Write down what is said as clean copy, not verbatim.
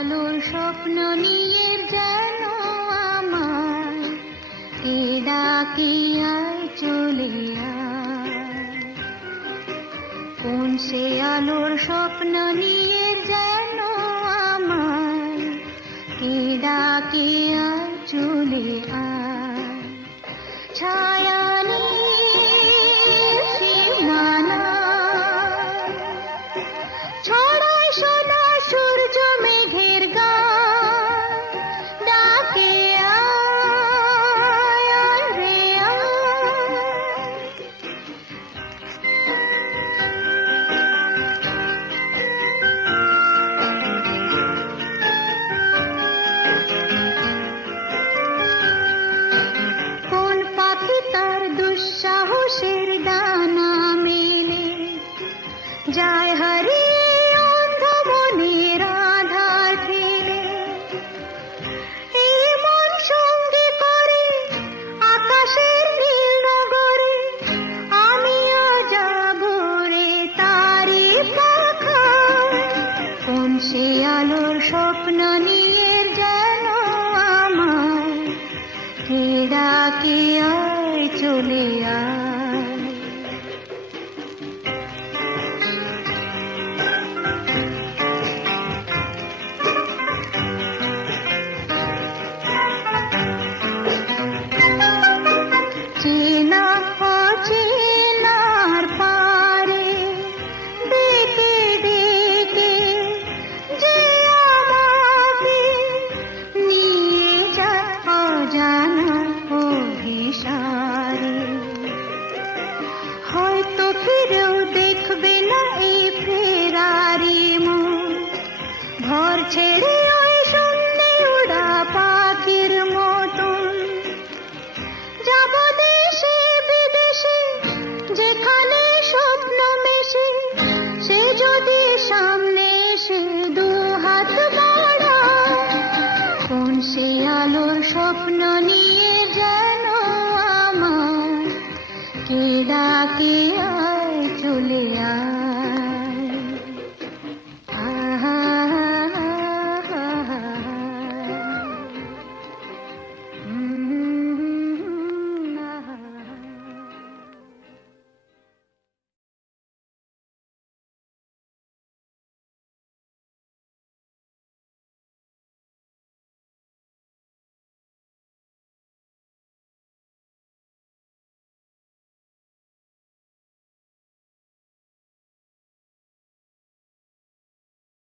আলোর স্বপ্ন নিয়ে যেন আমার কে ডাকে আয় চলে আয়। কোন সে আলোর স্বপ্ন নিয়ে যেন আমার কে ডাকে আয় চলে আয়। ছায়া ছড়ায় সোনা সূর্য মেঘের গান, ডাকে আয় আয় রে আয়। কোন পাখি তার দুঃসাহসের ডানা মেলে যায় হারিয়ে সে আলোর স্বপ্ন নিয়ে যেন আমার কে ডাকে আয় চলে আয়। চেনা অচেনার পারে ডেকে ডেকে যে আমাকে নিয়ে যায় অজানা অভিসারে। হয়তো ফিরেও দেখবে না এই ফেরারি মন, ঘর ছেড়ে ওই শূন্যে উড়া পাখির মতন। যাব দেশে বিদেশে যেখানে স্বপ্ন মেশে, সে যদি সামনে এসে দু হাত বাড়ায়। কোন সে আলোর স্বপ্ন নিয়ে যেন আমার কে ডাকে আয় চলে আয়।